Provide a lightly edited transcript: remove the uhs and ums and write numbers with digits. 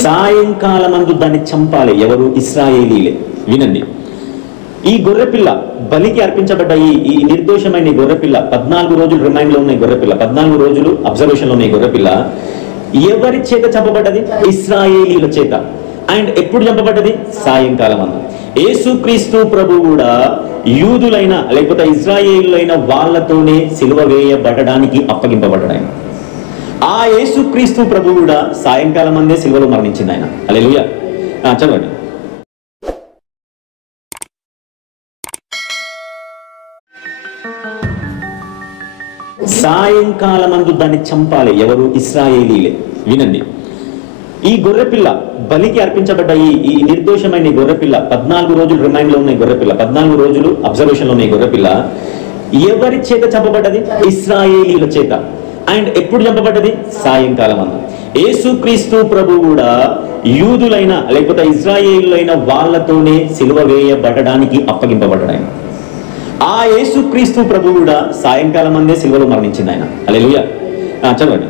సాయంకాలమందు దాన్ని చంపాలి. ఎవరు? ఇశ్రాయేలీలే. వినండి, ఈ గొర్రెపిల్ల బలికి అర్పించబడ్డ ఈ నిర్దోషమైన గొర్రెపిల్ల 14 రోజులు రిమైండ్ లో ఉన్న గొర్రెపిల్ల, 14 రోజులు అబ్జర్వేషన్ లో ఉన్న గొర్రెపిల్ల ఎవరి చేత చంపబడ్డది? ఇశ్రాయేలీల చేత. అండ్ ఎప్పుడు చంపబడ్డది? సాయంకాలం అందు. యేసుక్రీస్తు ప్రభు కూడా యూదులైన లేకపోతే ఇజ్రాయేలులైన వాళ్ళతోనే సిలువ వేయబడడానికి అప్పగింపబడ్డాడు. ఆ యేసుక్రీస్తు ప్రభు కూడా సాయంకాలం అందే సిలువలో మరణించింది ఆయన. హల్లెలూయా. చదవండి. సాయంకాలమందు దాన్ని చంపాలి. ఎవరు? ఇశ్రాయేలీలే. వినండి, ఈ గొర్రెపిల్ల బలికి అర్పించబడ్డ ఈ నిర్దోషమైన గొర్రెపిల్ల 14 రోజులు రిమైండ్ లో ఉన్న గొర్రెపిల్ల, 14 రోజులు అబ్జర్వేషన్ లో ఉన్న గొర్రెపిల్ల ఎవరి చేత చంపబడ్డది? ఇశ్రాయేలీల చేత. అండ్ ఎప్పుడు చంపబడ్డది? సాయంకాలం అందు. యేసుక్రీస్తు ప్రభు కూడా యూదులైన లేకపోతే ఇజ్రాయేలులైన వాళ్ళతోనే సిలువ వేయబడడానికి అప్పగింపబడ్డాడు ఆయన. ఆ యేసుక్రీస్తు ప్రభు కూడా సాయంకాలం అందే సిలువలో మరణించింది ఆయన. హల్లెలూయా. చదవండి.